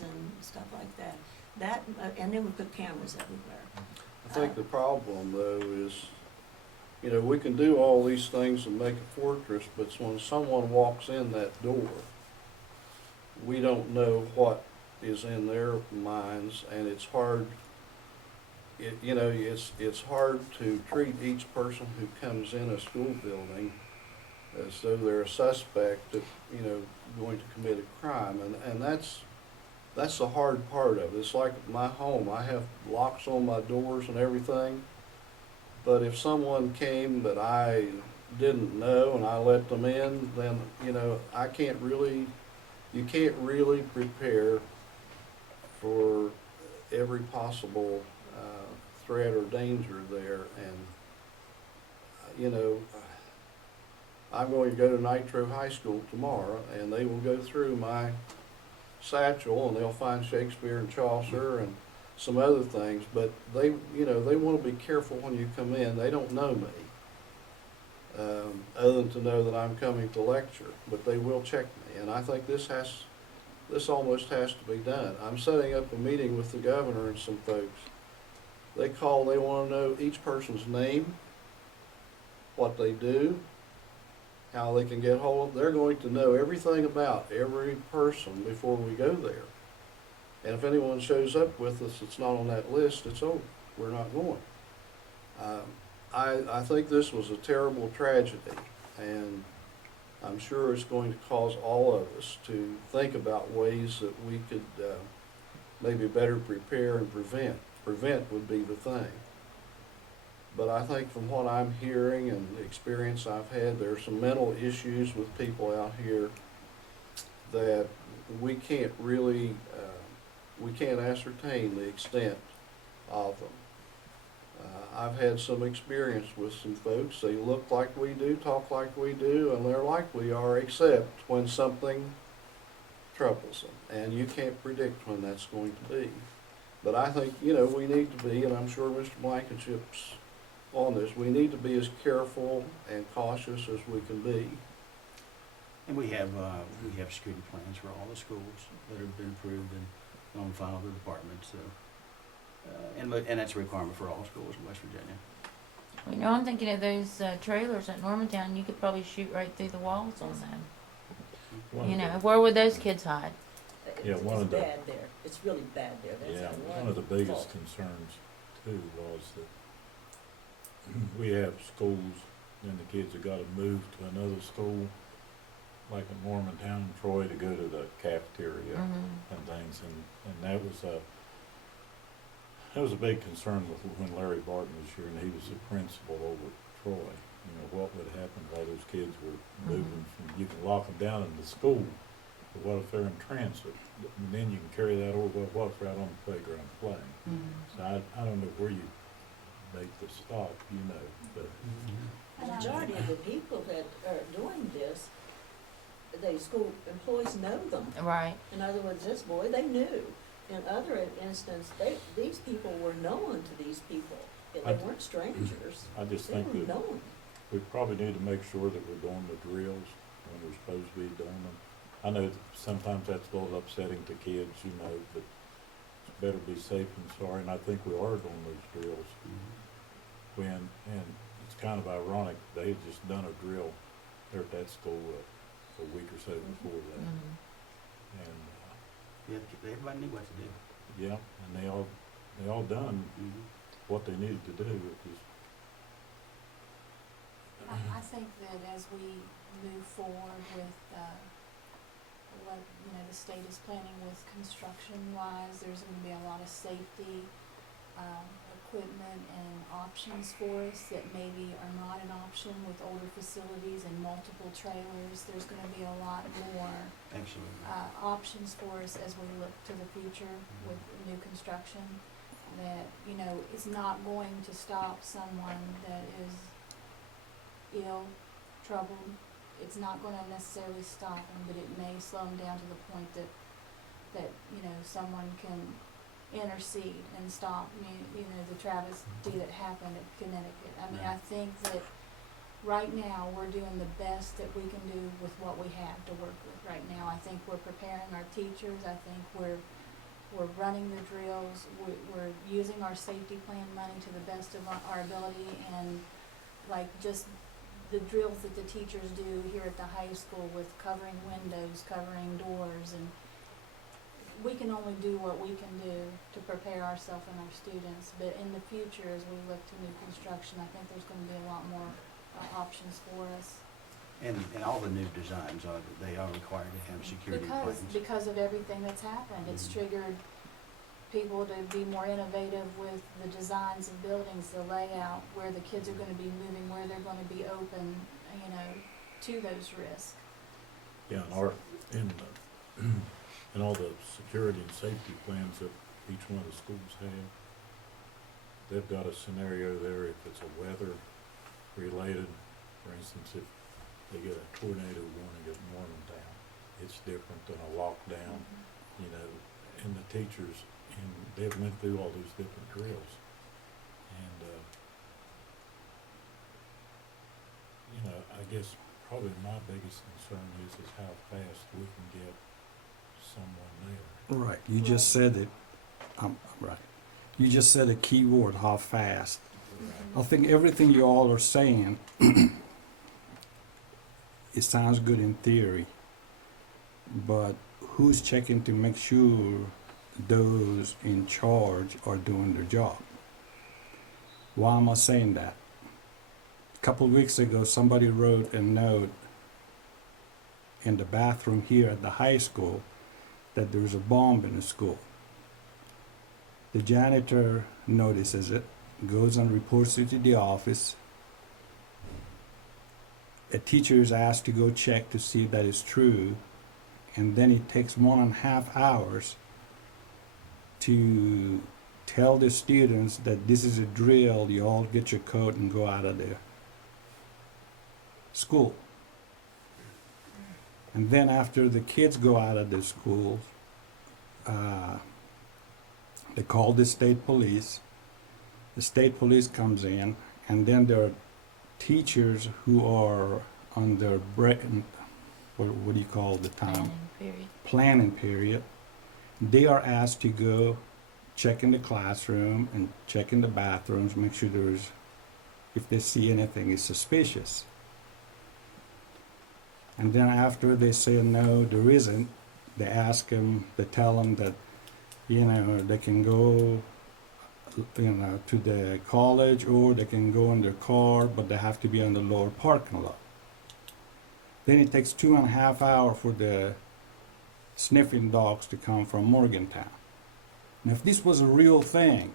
lights and stuff like that. That, and then we put cameras everywhere. I think the problem though is, you know, we can do all these things and make a fortress, but when someone walks in that door, we don't know what is in their minds, and it's hard, it's hard to treat each person who comes in a school building as though they're a suspect that, going to commit a crime, and that's the hard part of it. It's like my home, I have locks on my doors and everything, but if someone came that I didn't know and I let them in, then, you can't really prepare for every possible threat or danger there. And, I'm going to go to Nitro High School tomorrow, and they will go through my satchel, and they'll find Shakespeare and Chaucer and some other things, but they want to be careful when you come in. They don't know me, other than to know that I'm coming to lecture, but they will check me, and I think this almost has to be done. I'm setting up a meeting with the governor and some folks. They want to know each person's name, what they do, how they can get hold of. They're going to know everything about every person before we go there. And if anyone shows up with us that's not on that list, it's over. We're not going. I think this was a terrible tragedy, and I'm sure it's going to cause all of us to think about ways that we could maybe better prepare and prevent. Prevent would be the thing. But I think from what I'm hearing and the experience I've had, there are some mental issues with people out here that we can't really, we can't ascertain the extent of them. I've had some experience with some folks. They look like we do, talk like we do, and they're like we are, except when something troubles them. And you can't predict when that's going to be. But I think, we need to be, and I'm sure Mr. Blankenship's on this, we need to be as careful and cautious as we can be. And we have security plans for all the schools that have been approved and on file with the department, so. And that's a requirement for all schools in West Virginia. I'm thinking of those trailers at Normantown. You could probably shoot right through the walls on them. Where would those kids hide? Yeah, It's bad there. It's really bad there. That's one of the biggest concerns too was that we have schools, then the kids have got to move to another school, like in Normantown and Troy, to go to the cafeteria and things, and that was a big concern with when Larry Barton was here and he was the principal over at Troy. What would happen while those kids were moving from, you can lock them down in the school, but what if they're in transit? And then you can carry that over, what if they're out on the playground playing? So I don't know where you make the stop, but The majority of the people that are doing this, the school employees know them. Right. In other words, this boy, they knew. In other instances, these people were known to these people. They weren't strangers. I just They think were that known. we probably need to make sure that we're doing the drills when we're supposed to be doing them. I know that sometimes that's a little upsetting to kids, but it's better be safe than sorry, and I think we are doing those drills. And it's kind of ironic, they had just done a drill there at that school a week or so before that. And Everybody knew what to do. yeah, and they all done what they needed to do. It was, I think that as we move forward with what the state is planning with construction wise, there's going to be a lot of safety equipment and options for us that maybe are not an option with older facilities and multiple trailers. There's going to be a lot more options for us as we look to the future with new construction that is not going to stop someone that is ill, troubled. It's not going to necessarily stop them, but it may slow them down to the point that someone can intercede and stop the travesty that happened at Connecticut. I think that right now we're doing the best that we can do with what we have to work with right now. I think we're preparing our teachers. I think we're we're running the drills, we're using our safety plan money to the best of our ability, and like just the drills that the teachers do here at the high school with covering windows, covering doors, and we can only do what we can do to prepare ourselves and our students, but in the future, as we look to new construction, I think there's gonna be a lot more options for us. And all the new designs they are required to have security plans. Because of everything that's happened, it's Mhm. triggered people to be more innovative with the designs of buildings, the layout, where the kids are gonna be moving, where they're gonna be open, to those risks. Yeah, and all the security and safety plans that each one of the schools have, they've got a scenario there if it's a weather related, for instance, if they get a tornado warning at Morgantown, it's different than a lockdown, and the teachers, and they've went through all these different drills. And, I guess probably my biggest concern is how fast we can get someone there. Right, you just said it, right. You just said a key word, how fast. I think everything you all are saying, it sounds good in theory, but who's checking to make sure those in charge are doing their job? Why am I saying that? A couple of weeks ago, somebody wrote a note in the bathroom here at the high school that there's a bomb in the school. The janitor notices it, goes and reports it to the office. A teacher is asked to go check to see if that is true, and then it takes 1.5 hours to tell the students that this is a drill, you all get your coat and go out of the school. And then after the kids go out of the school, they call the state police. The state police comes in, and then there are teachers who are on their what do you call the time? Planning period. They are asked to go check in the classroom and check in the bathrooms, make sure if they see anything is suspicious. And then after they say no, there isn't, they tell them that, they can go, to the college, or they can go in their car, but they have to be on the lower parking lot. Then it takes 2.5 hours for the sniffing dogs to come from Morgantown. And if this was a real thing,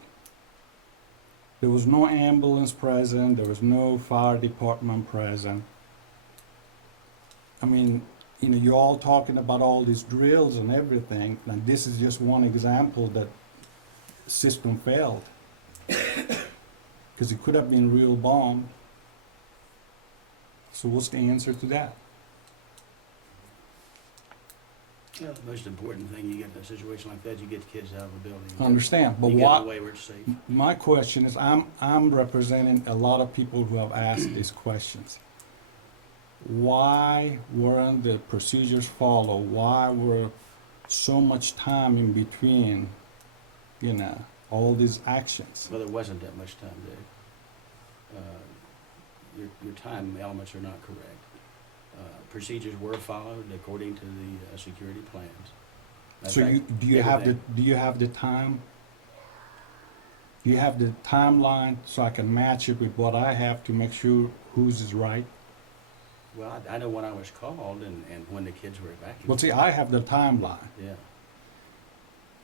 there was no ambulance present, there was no fire department present. I mean, you're all talking about all these drills and everything, and this is just one example that system failed. Because it could have been real bomb. So what's the answer to that? The most important thing you get in a situation like that, you get the kids out of the building. I understand, but you get why? them away where it's safe. My question is, I'm representing a lot of people who have asked these questions. Why weren't the procedures followed? Why were so much time in between, all these actions? Well, there wasn't that much time, Dave. Your time elements are not correct. Procedures were followed according to the security plans. So do you have the time? Do you have the timeline so I can match it with what I have to make sure whose is right? Well, I know when I was called and when the kids were evacuated. Well, see, I have the timeline, Yeah.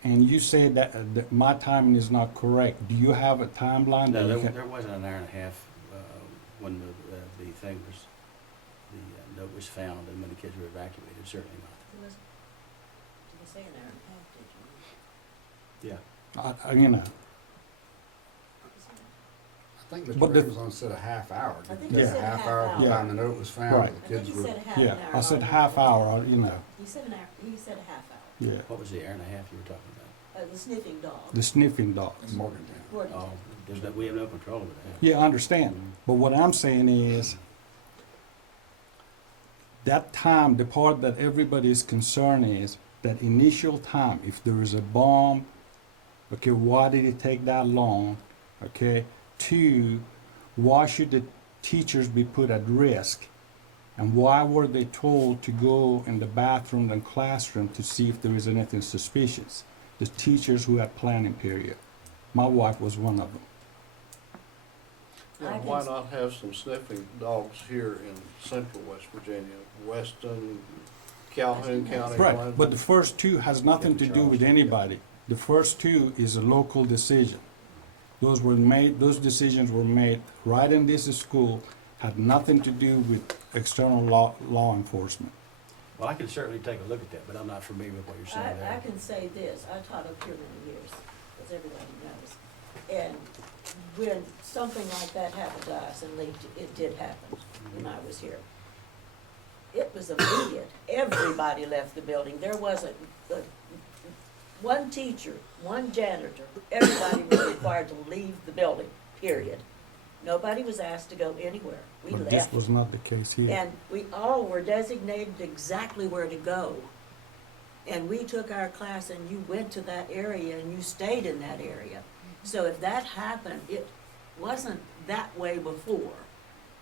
and you say that my timing is not correct. Do you have a timeline? No, that you can- there wasn't an hour and a half when the thing was, the note was found and when the kids were evacuated. Certainly not. Did they say an hour and a half, did you? Yeah. I think Mr. But the- Ramazan said a half hour. I think he Yeah, said half hour from the hour. time the note was found, Right. and I the think kids he were. said a half an Yeah, hour. I said on half that. hour, He said an hour, he said a half hour. yeah. What was the hour and a half you were talking about? The sniffing dog. The sniffing dogs. In Morgantown. Morgantown. Oh, we have no control over that. Yeah, I understand. But what I'm saying is, that time, the part that everybody's concerned is, that initial time, if there is a bomb, okay, why did it take that long? Okay. Two, why should the teachers be put at risk? And why were they told to go in the bathroom and classroom to see if there is anything suspicious? The teachers who had planning period. My wife was one of them. Yeah, I why can- not have some sniffing dogs here in central West Virginia, Weston, Calhoun County? Right, Glenville? but the first two has nothing to do with anybody. The first two is a local decision. Those decisions were made right in this school, had nothing to do with external law enforcement. Well, I can certainly take a look at that, but I'm not familiar with what you're saying I there. can say this, I taught up here many years, as everybody knows. And when something like that happened to us, and it did happen when I was here, it was immediate. Everybody left the building. There wasn't one teacher, one janitor, everybody was required to leave the building, period. Nobody was asked to go anywhere. We But left. this was not the case here. And we all were designated exactly where to go. And we took our class and you went to that area and you stayed in that area. So if that happened, it wasn't that way before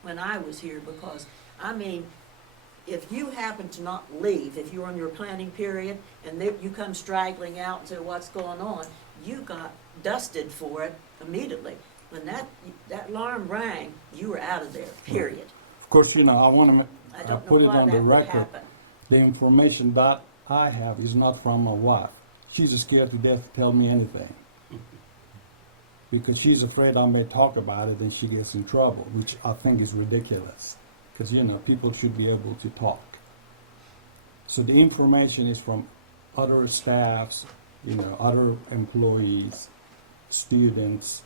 when I was here, because, I mean, if you happen to not leave, if you're on your planning period and then you come straggling out and say, what's going on, you got dusted for it immediately. When that alarm rang, you were out of there, period. Of course, I want I to don't put know it why on the that would record. happen. The information that I have is not from my wife. She's scared to death to tell me anything. Because she's afraid I may talk about it and she gets in trouble, which I think is ridiculous. Because, people should be able to talk. So the information is from other staffs, other employees, students.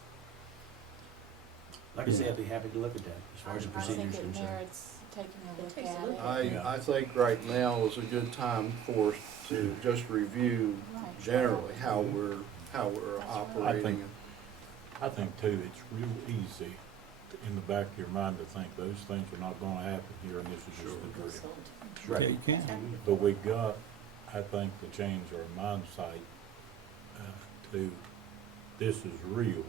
Like I said, I'd be happy to look at that as far as the I think procedures it concerned. merits taking a It look takes a at look it. at I think right now is a good time for us to just review Right. generally how we're operating. I think too, it's real easy in the back of your mind to think those things are not gonna happen here and this is just the drill. Yeah, Right. you can. But we got, I think, to change our mindset to this is real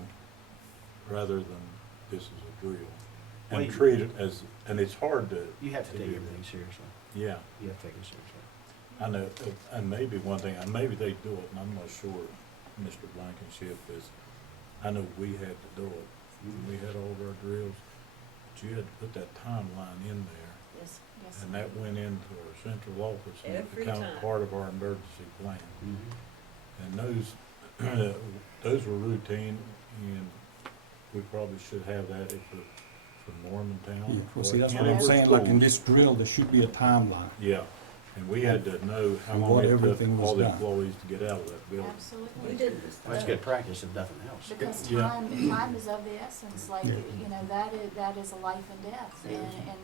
rather than this is a drill. And Well, treat it as, and it's hard to. You have to take do everything that. seriously. Yeah, You have to take it seriously. I know, and maybe one thing, and maybe they do it, and I'm not sure, Mr. Blankenship, is, I know we had to do it. We had all of our drills, but you had to put that timeline in there. Yes. Yes. And that went into our central office and it Every became time. part of our emergency plan. Mm-hmm. And those were routine, and we probably should have that for Normantown. Yeah, well, see, that's or what I'm any of our saying, like in schools. this drill, there should be a timeline. Yeah, and we had to know how And long what it took everything was all the done. employees to get out of that building. Absolutely. We did this. Well, that's good practice if nothing else. Because Yeah. time is of the essence, like, Yeah. that is a life and death, and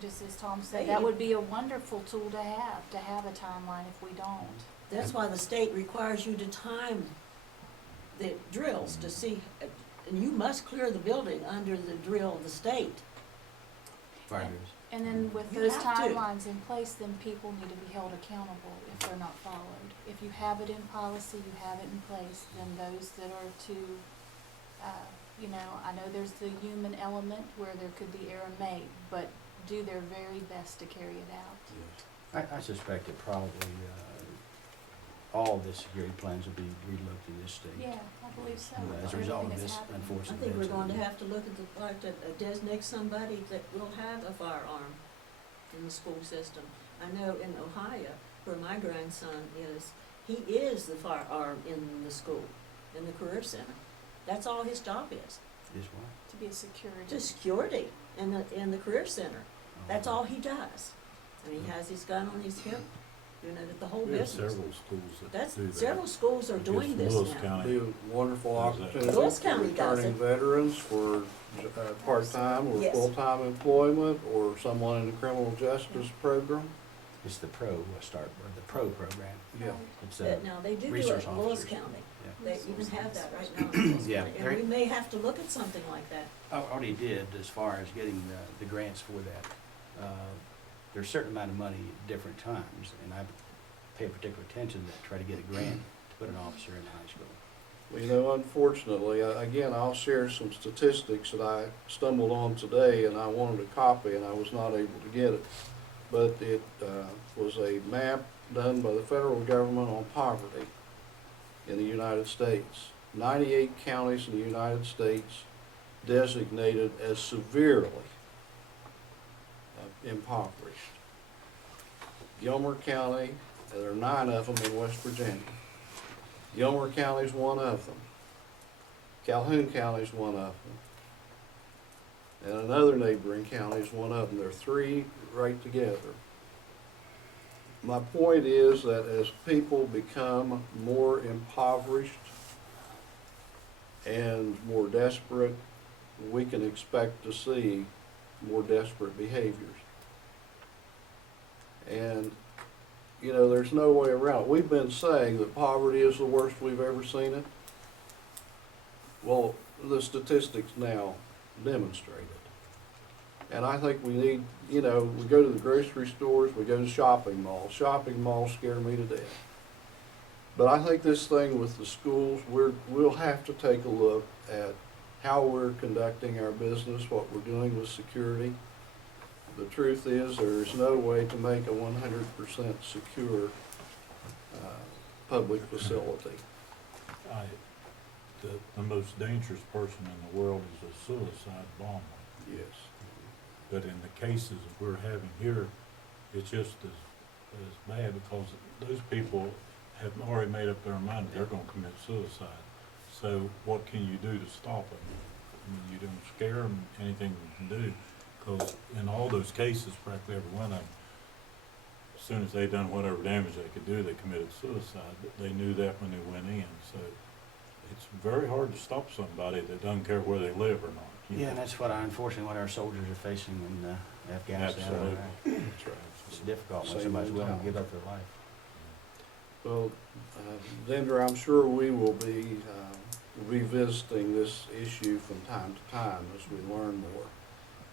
just as Tom said, They- that would be a wonderful tool to have a timeline if we don't. That's why the state requires you to time the drills to see, and you must clear the building under the drill of the state. Fire drills. And then with You those have to. timelines in place, then people need to be held accountable if they're not followed. If you have it in policy, you have it in place, then those that are to, I know there's the human element where there could be error made, but do their very best to carry it out. I suspect that probably, all the security plans will be relooked in this state. Yeah, I believe so. As a result of Everything this that's happening. I unfortunate. think we're events. going to have to look at the part that designate somebody that will have a firearm in the school system. I know in Ohio, where my grandson is, he is the firearm in the school, in the career center. That's all his job is, This one? To be a security. just security in the career center. That's all he does. And he has his gun on his hip, the whole We have business. several schools that That's, do that. several schools are I guess doing this Lewis now. County, Be a wonderful Does that- opportunity Lewis for County does returning it. veterans for part-time or Yes. full-time employment, or someone in the criminal justice program. It's the pro program. Yeah. It's, But now, they do it resource in Lewis officers. County. Yeah. They even have that right now in Lewis Yeah, County. very- And we may have to look at something like that. I already did as far as getting the grants for that. There's a certain amount of money at different times, and pay particular attention to that, try to get a grant to put an officer in the high school. Well, you know, unfortunately, again, I'll share some statistics that I stumbled on today, and I wanted a copy, and I was not able to get it. But it was a map done by the federal government on poverty in the United States. 98 counties in the United States designated as severely impoverished. Gilmer County, there are 9 of them in West Virginia. Gilmer County's one of them. Calhoun County's one of them. And another neighboring county is one of them. There are 3 right together. My point is that as people become more impoverished and more desperate, we can expect to see more desperate behaviors. And, you know, there's no way around it. We've been saying that poverty is the worst we've ever seen it. Well, the statistics now demonstrate it. And I think we need, you know, we go to the grocery stores, we go to shopping malls. Shopping malls scare me to death. But I think this thing with the schools, we'll have to take a look at how we're conducting our business, what we're doing with security. The truth is, there's no way to make a 100% secure public facility. The most dangerous person in the world is a suicide bomber. Yes. But in the cases that we're having here, it's just as bad because those people have already made up their mind they're gonna commit suicide. So what can you do to stop them? I mean, you don't scare them, anything you can do, because in all those cases, practically every one of them, as soon as they done whatever damage they could do, they committed suicide. But they knew that when they went in, so it's very hard to stop somebody that doesn't care where they live or not. You Yeah, know? and that's unfortunately what our soldiers are facing in Afghanistan. Absolutely. Iraq. That's right. It's difficult when Same somebody's willing to mentality. give up their life. Well, Zender, I'm sure we will be revisiting this issue from time to time as we learn more.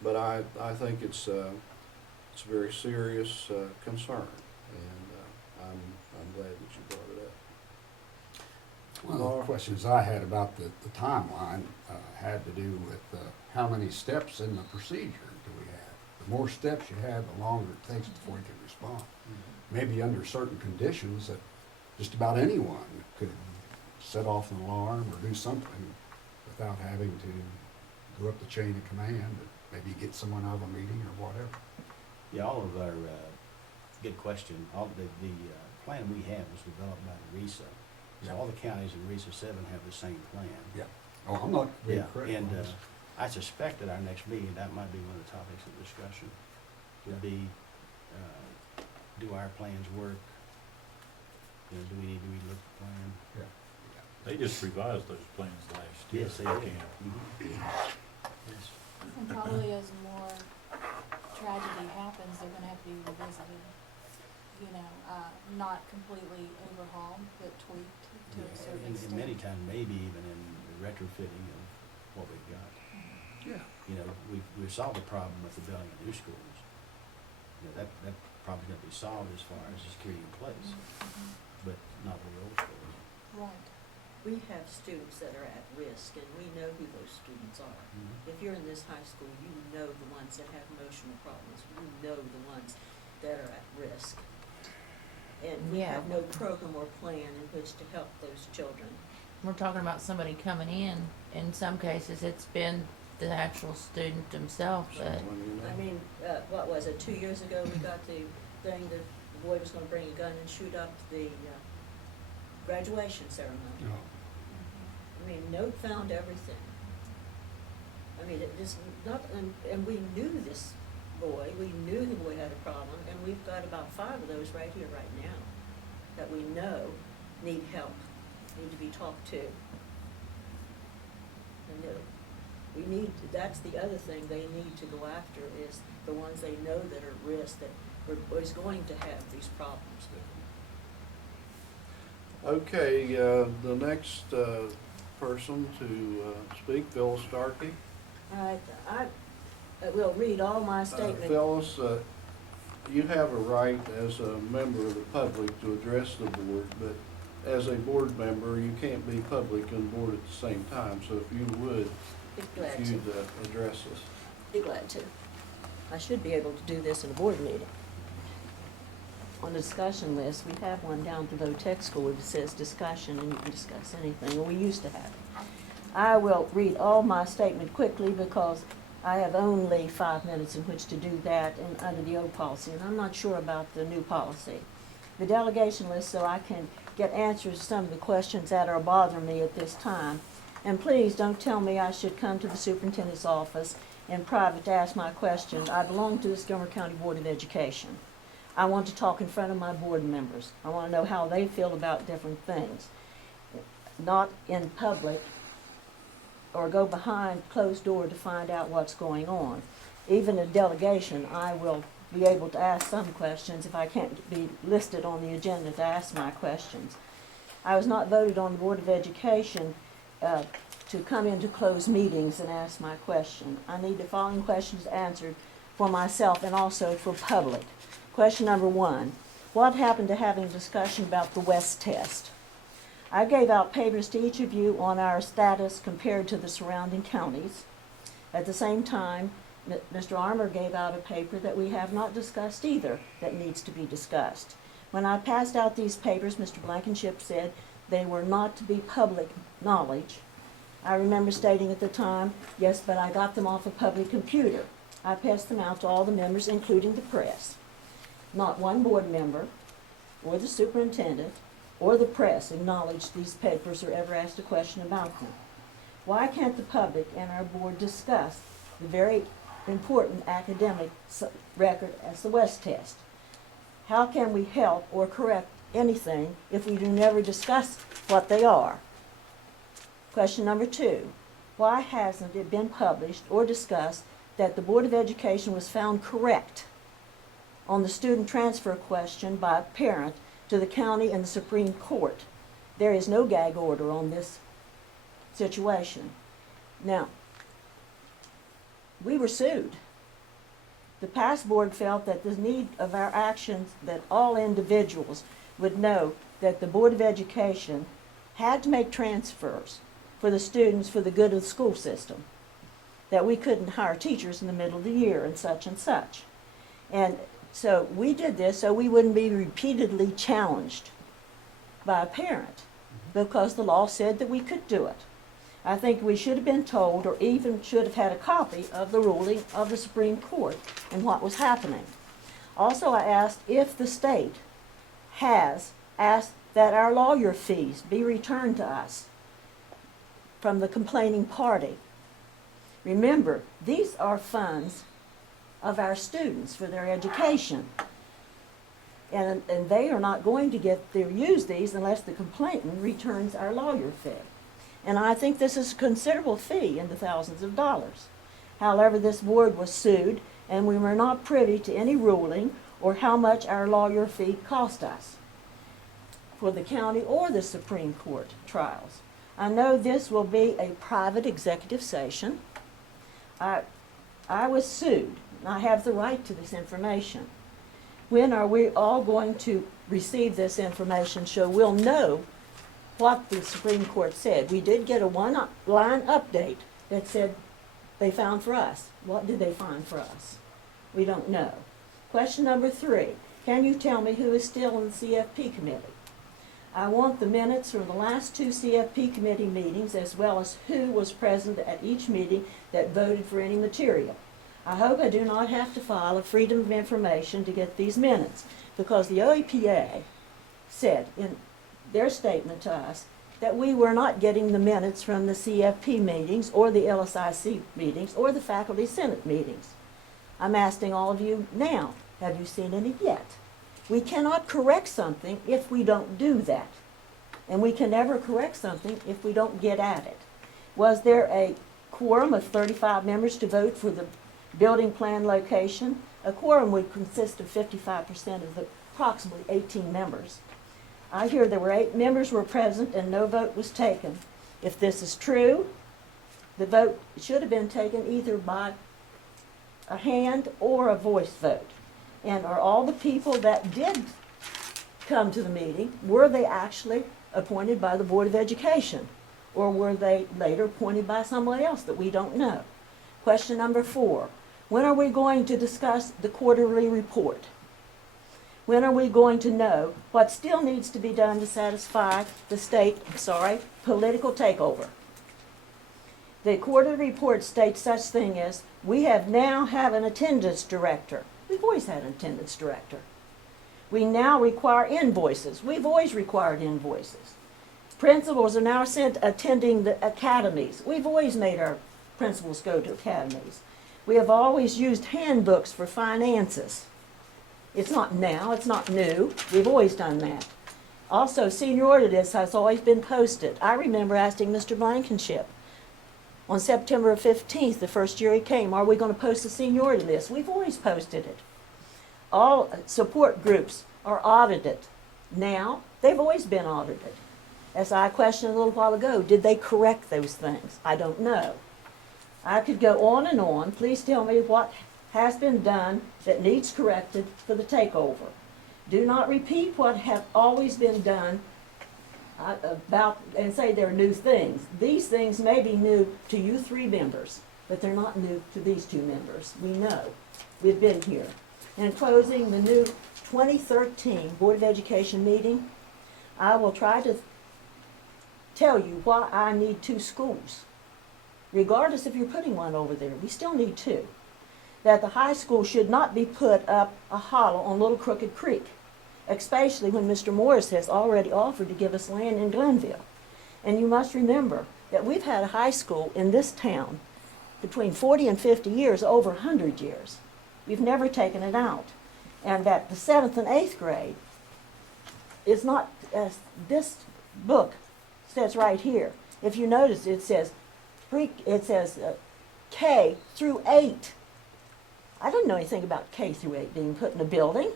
But I think it's a very serious concern, and I'm glad that you brought it up. One of Laura? the questions I had about the timeline had to do with how many steps in the procedure do we have? The more steps you have, the longer it takes before you can respond. Maybe under certain conditions that just about anyone could set off an alarm or do something without having to go up the chain of command and maybe get someone out of a meeting or whatever. Yeah, all of our, good question, all the plan we have was developed by the RESA. So all the counties in RESA 7 have the same plan. Yeah. Oh, I'm not being Yeah, critical. and I'm just- I suspect at our next meeting, that might be one of the topics of discussion, would be, do our plans work? You know, do we need to relook the plan? Yeah. They just revised those plans last year. Yes, they did. Yeah. Mhm. Yes. And probably as more tragedy happens, they're gonna have to be revisited. You know, not completely overhauled, but tweaked to a certain And extent. many times, maybe even in the retrofitting of what we've got. Yeah. You know, we've solved the problem with the building of new schools. You know, that probably gonna be solved as far as the security in place, Mhm. but not with the old schools. Right. We have students that are at risk, and we know who those students are. If you're in this high school, you know the ones that have emotional problems, you know the ones that are at risk. And we Yeah. have no program or plan in which to help those children. We're talking about somebody coming in some cases, it's been the actual student himself that, Someone you know. I mean, what was it, 2 years ago, we got the thing that the boy was gonna bring a gun and shoot up the graduation ceremony. No. I mean, note found everything. I mean, it just, not, and we knew this boy, we knew the boy had a problem, and we've got about 5 of those right here, right now, that we know need help, need to be talked to. And we need, that's the other thing they need to go after, is the ones they know that are at risk, that is going to have these problems. Okay, the next person to speak, Phyllis Starkey. I will read all my statements. Phyllis, you have a right as a member of the public to address the board, but as a board member, you can't be public and board at the same time. So if you would, Be glad if to. you'd address us. Be glad to. I should be able to do this in a board meeting. On the discussion list, we have one down at the VOTEC school that says discussion, and you can discuss anything, well, we used to have it. I will read all my statement quickly because I have only 5 minutes in which to do that and under the old policy, and I'm not sure about the new policy. The delegation list, so I can get answers to some of the questions that are bothering me at this time. And please don't tell me I should come to the superintendent's office in private to ask my questions. I belong to this Montgomery County Board of Education. I want to talk in front of my board members. I want to know how they feel about different things. Not in public or go behind closed door to find out what's going on. Even a delegation, I will be able to ask some questions if I can't be listed on the agenda to ask my questions. I was not voted on the Board of Education to come into closed meetings and ask my question. I need the following questions answered for myself and also for public. Question number 1, what happened to having a discussion about the West test? I gave out papers to each of you on our status compared to the surrounding counties. At the same time, Mr. Armour gave out a paper that we have not discussed either that needs to be discussed. When I passed out these papers, Mr. Blankenship said they were not to be public knowledge. I remember stating at the time, yes, but I got them off a public computer. I passed them out to all the members, including the press. Not one board member, or the superintendent, or the press acknowledged these papers or ever asked a question about them. Why can't the public and our board discuss the very important academic record as the West test? How can we help or correct anything if we do never discuss what they are? Question number 2, why hasn't it been published or discussed that the Board of Education was found correct on the student transfer question by a parent to the county and the Supreme Court? There is no gag order on this situation. Now, we were sued. The past board felt that the need of our actions, that all individuals would know that the Board of Education had to make transfers for the students for the good of the school system, that we couldn't hire teachers in the middle of the year and such and such. And so we did this so we wouldn't be repeatedly challenged by a parent because the law said that we could do it. I think we should have been told or even should have had a copy of the ruling of the Supreme Court and what was happening. Also, I asked if the state has asked that our lawyer fees be returned to us from the complaining party. Remember, these are funds of our students for their education. And they are not going to use these unless the complainant returns our lawyer fee. And I think this is a considerable fee in the thousands of dollars. However, this board was sued and we were not privy to any ruling or how much our lawyer fee cost us for the county or the Supreme Court trials. I know this will be a private executive session. I was sued. I have the right to this information. When are we all going to receive this information so we'll know what the Supreme Court said? We did get a one-line update that said they found for us. What did they find for us? We don't know. Question number 3, can you tell me who is still in the CFP committee? I want the minutes from the last 2 CFP committee meetings as well as who was present at each meeting that voted for any material. I hope I do not have to file a Freedom of Information to get these minutes because the OEPA said in their statement to us that we were not getting the minutes from the CFP meetings or the LSIC meetings or the Faculty Senate meetings. I'm asking all of you now, have you seen any yet? We cannot correct something if we don't do that. And we can never correct something if we don't get at it. Was there a quorum of 35 members to vote for the building plan location? A quorum would consist of 55% of the approximately 18 members. I hear there were 8 members were present and no vote was taken. If this is true, the vote should have been taken either by a hand or a voice vote. And are all the people that did come to the meeting, were they actually appointed by the Board of Education? Or were they later appointed by somebody else that we don't know? Question number 4, when are we going to discuss the quarterly report? When are we going to know what still needs to be done to satisfy the state, political takeover? The quarterly report states such thing as, we now have an attendance director. We've always had an attendance director. We now require invoices. We've always required invoices. Principals are now attending the academies. We've always made our principals go to academies. We have always used handbooks for finances. It's not now, it's not new. We've always done that. Also, seniority list has always been posted. I remember asking Mr. Blankenship on September 15th, the first year he came, are we going to post the seniority list? We've always posted it. All support groups are audited. Now, they've always been audited. As I questioned a little while ago, did they correct those things? I don't know. I could go on and on. Please tell me what has been done that needs corrected for the takeover. Do not repeat what have always been done about and say they're new things. These things may be new to you 3 members, but they're not new to these 2 members. We know. We've been here. In closing, the new 2013 Board of Education meeting, I will try to tell you why I need 2 schools. Regardless if you're putting one over there, we still need 2. That the high school should not be put up a hollow on Little Crooked Creek, especially when Mr. Morris has already offered to give us land in Glenville. And you must remember that we've had a high school in this town between 40 and 50 years, over 100 years. We've never taken it out. And that the 7th and 8th grade is not, as this book says right here. If you notice, it says K through 8. I didn't know anything about K through 8 being put in a building.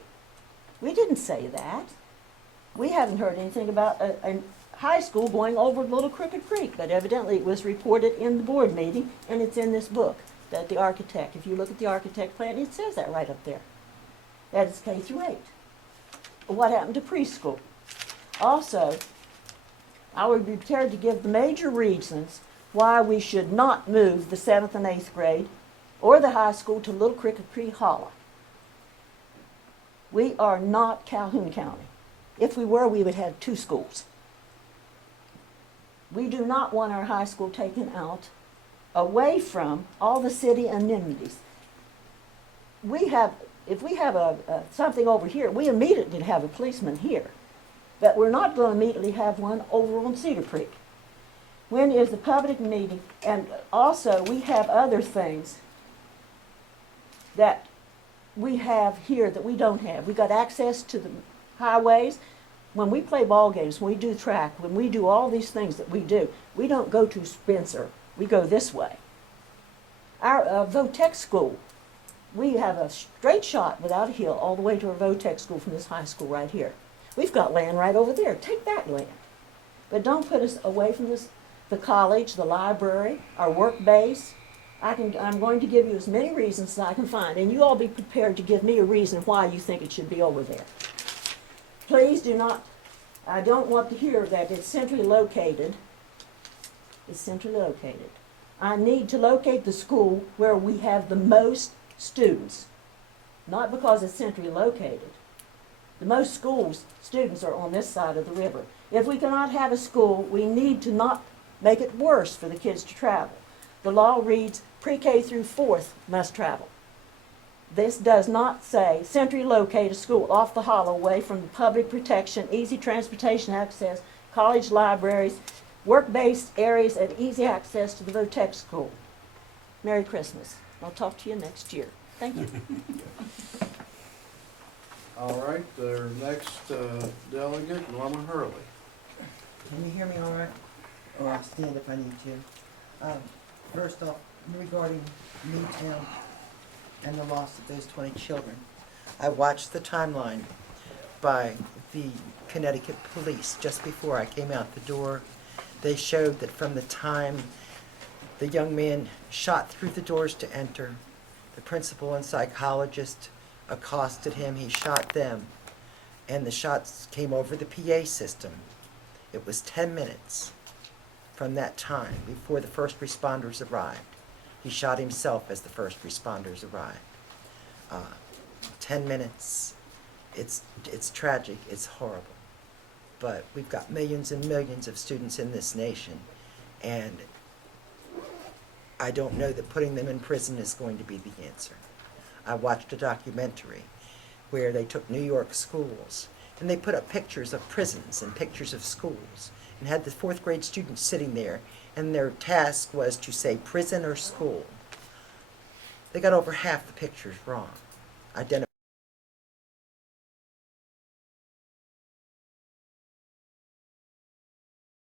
We didn't say that. We haven't heard anything about a high school going over Little Crooked Creek, but evidently it was reported in the board meeting, and it's in this book that the architect, if you look at the architect plan, it says that right up there. That is K through 8. What happened to preschool? Also, I would be prepared to give the major reasons why we should not move the 7th and 8th grade or the high school to Little Crooked Creek Hollow. We are not Calhoun County. If we were, we would have 2 schools. We do not want our high school taken out away from all the city amenities. If we have something over here, we immediately have a policeman here. But we're not going to immediately have one over on Cedar Creek. When is the public meeting? And also, we have other things that we have here that we don't have. We got access to the highways. When we play ball games, when we do track, when we do all these things that we do, we don't go to Spencer. We go this way. Our Votech school, we have a straight shot without a hill all the way to our Votech school from this high school right here. We've got land right over there. Take that land. But don't put us away from the college, the library, our work base. I'm going to give you as many reasons as I can find, and you all be prepared to give me a reason why you think it should be over there. Please do not, I don't want to hear that it's centrally located. It's centrally located. I need to locate the school where we have the most students, not because it's centrally located. The most students are on this side of the river. If we cannot have a school, we need to not make it worse for the kids to travel. The law reads pre-K through 4th must travel. This does not say centrally locate a school off the hollow away from the public protection, easy transportation access, college libraries, work-based areas, and easy access to the Votech school. Merry Christmas. I'll talk to you next year. Thank you. All right, our next delegate, Norma Hurley. Can you hear me all right? Or I'll stand if I need to. First off, regarding Newtown and the loss of those 20 children, I watched the timeline by the Connecticut police just before I came out the door. They showed that from the time the young man shot through the doors to enter, the principal and psychologist accosted him, he shot them, and the shots came over the PA system. It was 10 minutes from that time before the first responders arrived. He shot himself as the first responders arrived. 10 minutes. It's tragic, it's horrible. But we've got millions and millions of students in this nation, and I don't know that putting them in prison is going to be the answer. I watched a documentary where they took New York schools and they put up pictures of prisons and pictures of schools and had the fourth grade students sitting there, and their task was to say prison or school. They got over half the pictures wrong.